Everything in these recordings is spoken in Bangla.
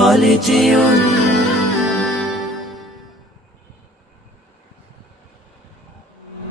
خالدي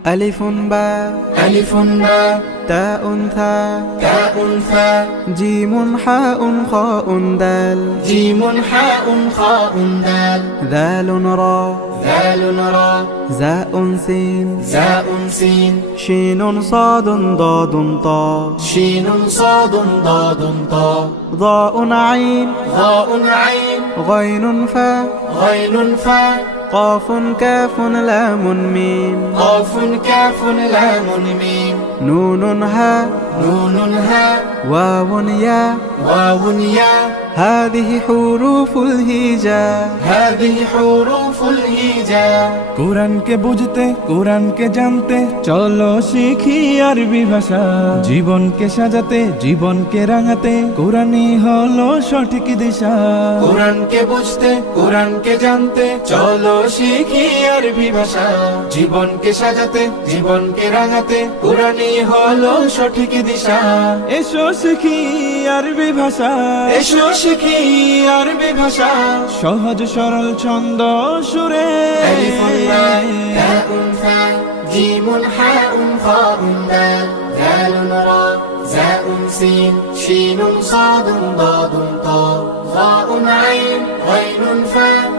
ألف باء ألف باء تاء ثاء تاء ثاء جيم حاء خاء دال جيم حاء خاء دال ذال را ذال را زاء سين زاء سين شين صاد ضاد طاء شين صاد ضاد طاء ضاء عين ضاء عين غين فاء غين فاء قاف كاف لام ميم قاف كاف لام ميم نون هاء نون هاء واو ياء واو ياء هذه حروف الهجاء هذه حروف الهجاء কোরআনকে বুঝতে কোরআনকে জানতে চলো শিখি আরবি ভাষা জীবনকে সাজাতে জীবনকে রাঙাতে কোরআনই হলো সঠিক দিশা কোরআনকে বুঝতে কোরআনকে জানতে চলো শিখি আরবি ভাষা জীবনকে সাজাতে জীবনকে রাঙাতে কোরআনই হলো সঠিক দিশা এসো শিখি আরবি ভাষা এসো শিখি আরবি ভাষা সহজ সরল ছন্দ সুরে ألف باء تاء ثاء جيم حاء خاء دال ذال را زاء سين شين صاد ضاد طاء ظاء عين غين فاء